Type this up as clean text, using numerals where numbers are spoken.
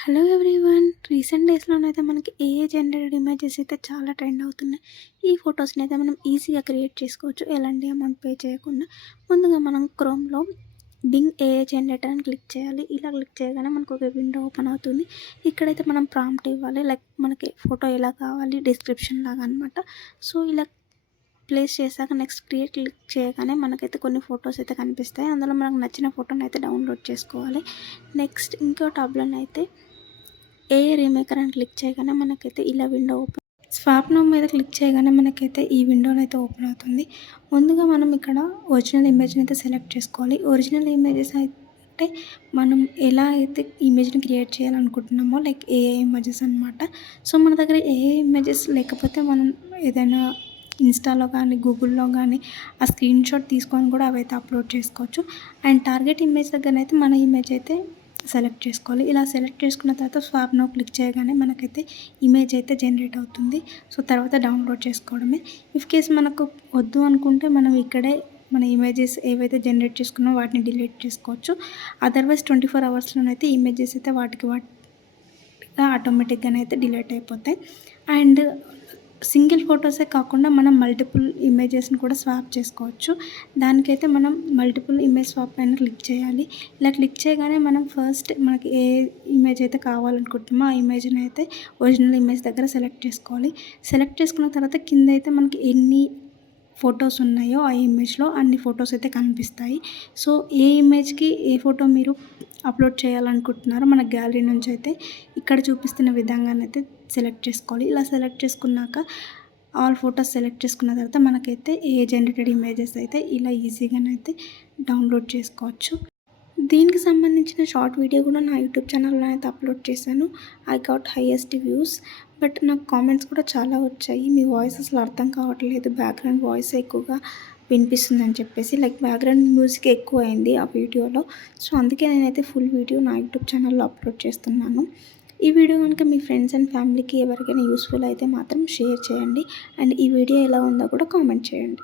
Hello everyone. Recent డేస్‌లోనైతే మనకి AI generated images అయితే చాలా ట్రెండ్ అవుతున్నాయి. ఈ ఫోటోస్‌ని అయితే మనం ఈజీగా క్రియేట్ చేసుకోవచ్చు ఎలాంటి అమౌంట్ పే చేయకుండా. ముందుగా మనం క్రోమ్‌లో బింగ్ ఏఐ జనరేటర్ అని క్లిక్ చేయాలి. ఇలా క్లిక్ చేయగానే మనకు ఒక విండో ఓపెన్ అవుతుంది. ఇక్కడైతే మనం ప్రాంప్ట్ ఇవ్వాలి. లైక్ మనకి ఫోటో ఎలా కావాలి డిస్క్రిప్షన్ లాగా అనమాట. సో, ఇలా ప్లేస్ చేశాక నెక్స్ట్ క్రియేట్ క్లిక్ చేయగానే మనకైతే కొన్ని ఫొటోస్ అయితే కనిపిస్తాయి. అందులో మనకు నచ్చిన ఫోటోని అయితే డౌన్లోడ్ చేసుకోవాలి. నెక్స్ట్ ఇంకో టాబ్‌లోనైతే ఏఐ రీమేకర్ అని క్లిక్ చేయగానే మనకైతే ఇలా విండో ఓపెన్. స్వాప్ నౌ మీద క్లిక్ చేయగానే మనకైతే ఈ విండోనైతే ఓపెన్ అవుతుంది. ముందుగా మనం ఇక్కడ ఒరిజినల్ ఇమేజ్‌ని అయితే సెలెక్ట్ చేసుకోవాలి. ఒరిజినల్ ఇమేజెస్ అంటే మనం ఎలా అయితే ఇమేజ్‌ని క్రియేట్ చేయాలనుకుంటున్నామో లైక్ ఏఐ ఇమేజెస్ అనమాట. సో, మన దగ్గర ఏఐ ఇమేజెస్ లేకపోతే మనం ఏదైనా ఇన్‌స్టాలో కానీ, గూగుల్‌లో కానీ ఆ స్క్రీన్‌షాట్ తీసుకొని కూడా అవైతే అప్‌లోడ్ చేసుకోవచ్చు. అండ్ టార్గెట్ ఇమేజ్ దగ్గరనైతే మన ఇమేజ్ అయితే సెలెక్ట్ చేసుకోవాలి. ఇలా సెలెక్ట్ చేసుకున్న తర్వాత స్వాప్ నౌ క్లిక్ చేయగానే మనకైతే ఇమేజ్ అయితే జనరేట్ అవుతుంది. సో, తర్వాత డౌన్లోడ్ చేసుకోవడమే. ఇఫ్ కేస్ మనకు వద్దు అనుకుంటే మనం ఇక్కడే మన ఇమేజెస్ ఏవైతే జనరేట్ చేసుకున్నామో వాటిని డిలీట్ చేసుకోవచ్చు. అదర్‌వైజ్ 24 అవర్స్‌లోనైతే ఇమేజెస్ అయితే వాటికి వాటిగా ఆటోమేటిక్‌గానైతే డిలీట్ అయిపోతాయి. అండ్ సింగిల్ ఫోటోసే కాకుండా మనం మల్టిపుల్ ఇమేజెస్‌ని కూడా స్వాప్ చేసుకోవచ్చు. దానికైతే మనం మల్టిపుల్ ఇమేజ్ స్వాప్ పైన క్లిక్ చేయాలి. ఇలా క్లిక్ చేయగానే మనం ఫస్ట్ మనకి ఏ ఇమేజ్ అయితే కావాలనుకుంటున్నామో ఆ ఇమేజ్‌ని అయితే ఒరిజినల్ ఇమేజ్ దగ్గర సెలెక్ట్ చేసుకోవాలి. సెలెక్ట్ చేసుకున్న తర్వాత కిందైతే మనకి ఎన్ని ఫోటోస్ ఉన్నాయో ఆ ఇమేజ్‌లో అన్ని ఫోటోస్ అయితే కనిపిస్తాయి. సో, ఏ ఇమేజ్‌కి ఏ ఫోటో మీరు అప్‌లోడ్ చేయాలనుకుంటున్నారో మన గ్యాలరీ నుంచి అయితే ఇక్కడ చూపిస్తున్న విధంగానైతే సెలెక్ట్ చేసుకోవాలి. ఇలా సెలెక్ట్ చేసుకున్నాక ఆల్ ఫోటోస్ సెలెక్ట్ చేసుకున్న తర్వాత మనకైతే ఏఐ జనరేటెడ్ ఇమేజెస్ అయితే ఇలా ఈజీగానైతే డౌన్లోడ్ చేసుకోవచ్చు. దీనికి సంబంధించిన షార్ట్ వీడియో కూడా నా యూట్యూబ్ ఛానల్‌లో అయితే అప్లోడ్ చేశాను. I got highest views. But నాకు కామెంట్స్ కూడా చాలా వచ్చాయి. మీ వాయిస్ అసలు అర్థం కావట్లేదు. బ్యాక్‌గ్రౌండ్ వాయిస్ ఎక్కువగా వినిపిస్తుందని చెప్పేసి. లైక్ బ్యాక్‌గ్రౌండ్ మ్యూజిక్ ఎక్కువైంది ఆ వీడియోలో. సో, అందుకే నేనైతే ఫుల్ వీడియో నా యూట్యూబ్ ఛానల్‌లో అప్లోడ్ చేస్తున్నాను. ఈ వీడియో కనుక మీ ఫ్రెండ్స్ అండ్ ఫ్యామిలీకి ఎవరికైనా యూస్‌ఫుల్ అయితే మాత్రం షేర్ చేయండి. అండ్ ఈ వీడియో ఎలా ఉందో కూడా కామెంట్ చేయండి.